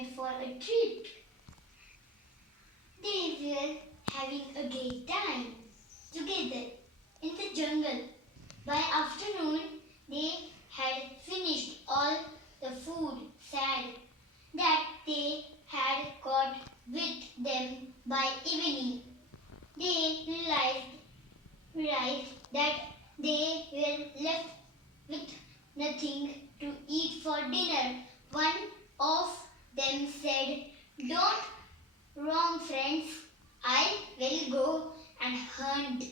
went for a trip. They were having a great time together in the jungle. By afternoon, they had finished all the food, sad that they had got with them by evening. They realized that they were left with nothing to eat for dinner. One of them said, "Don't wrong, friends. I will go and hunt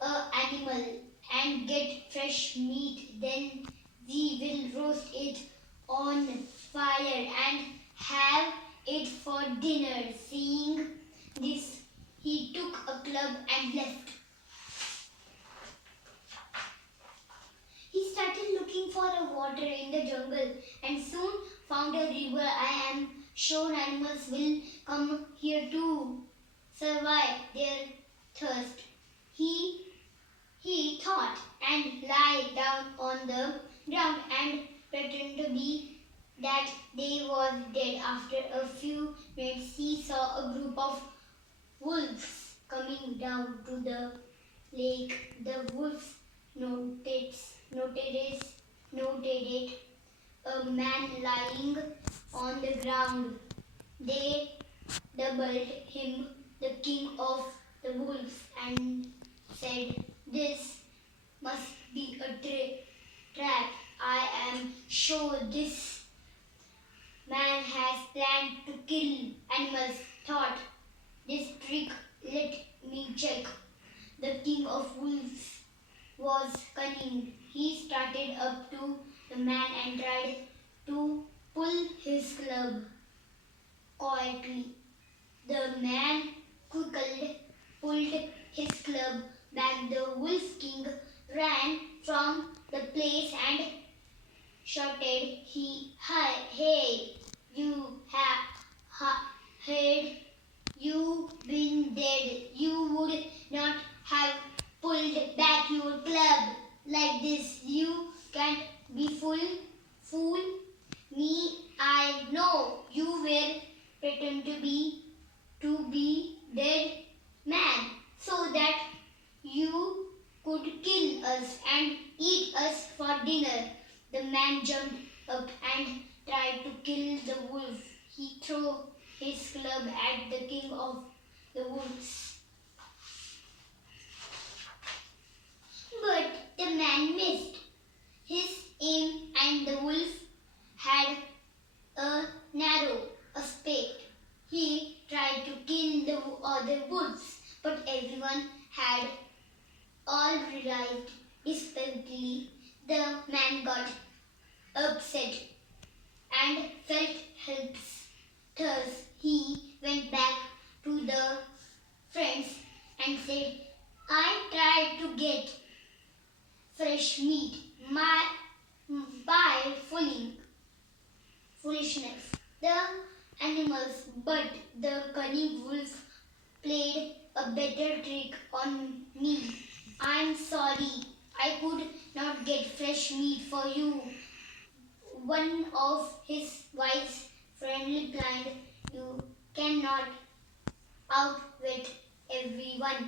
an animal and get fresh meat. Then we will roast it on fire and have it for dinner." Seeing this, he took a club and left. He started looking for a water in the jungle and soon found a river. "I am sure animals will come here to survive their thirst," he thought, and lay down on the ground and pretended to be that they was dead. After a few minutes, he saw a group of wolves coming down to the lake. The wolves noted a man lying on the ground. They dubbed him the king of the wolves and said, "This must be a trap. I am sure this man has planned to kill animals." Thought, "This trick, let me check." The king of wolves was cunning. He started up to the man and tried to pull his club quietly. The man quickly pulled his club back. The wolf king ran from the place and shouted, "Hey, had you been dead, you would not have pulled back your club like this. You can't be fool me. I know you were pretend to be dead man so that you could kill us and eat us for dinner." The man jumped up and tried to kill the wolf. He threw his club at the king of the wolves. But the man missed his aim and the wolf had a narrow escape. He tried to kill the other wolves, but everyone had all realized despairingly. The man got upset and felt helpless. Thus, he went back to the friends and said, "I tried to get fresh meat by foolishness the animals, but the cunning wolf played a better trick on me. I'm sorry, I could not get fresh meat for you." One of his wise friends replied, "You cannot outwit everyone.